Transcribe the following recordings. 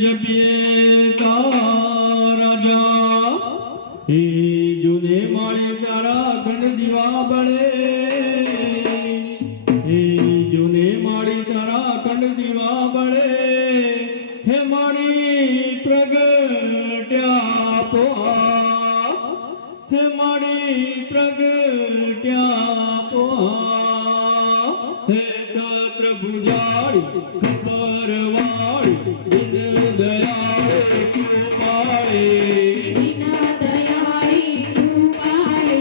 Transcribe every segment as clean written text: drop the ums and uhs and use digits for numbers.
જપીએ તારા જા હે જુને માળે તારા અખંડ દીવા બળે હે જુને માળી તારા અખંડ દીવા બળે હે માળી પ્રગટ્યા પોઆ હે માળી પ્રગટ્યા પોઆ હે છત્ર ભુજાળી પરવાળી દિન દયાળે કૃપાળે વિના દયાળી કૃપાળે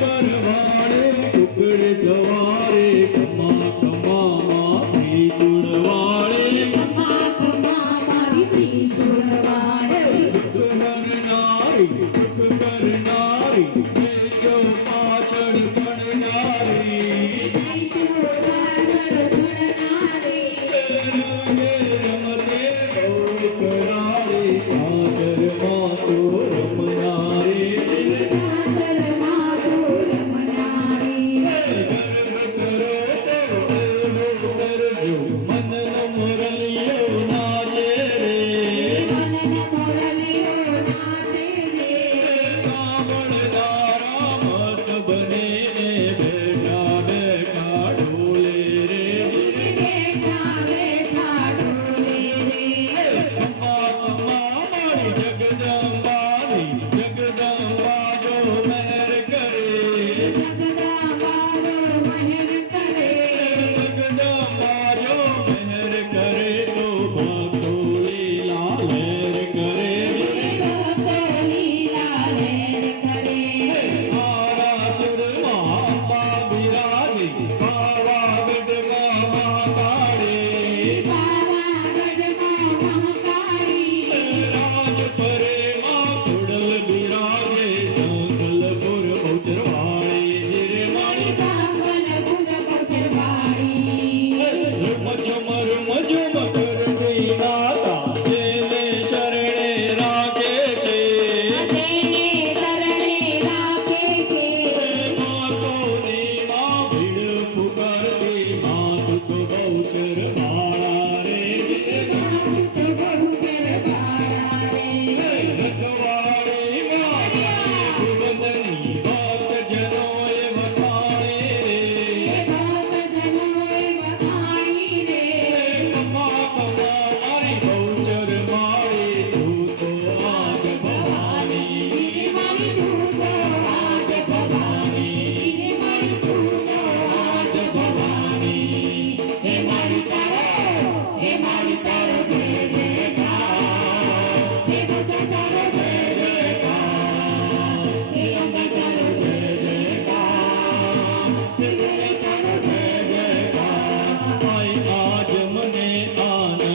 પરવાળે ટુકડે સવારે કમા કમા મારી તુડવાળે કમા કમા મારી ત્રિશુળવાળે કરનારી જો પાછળ પડનારી Bye.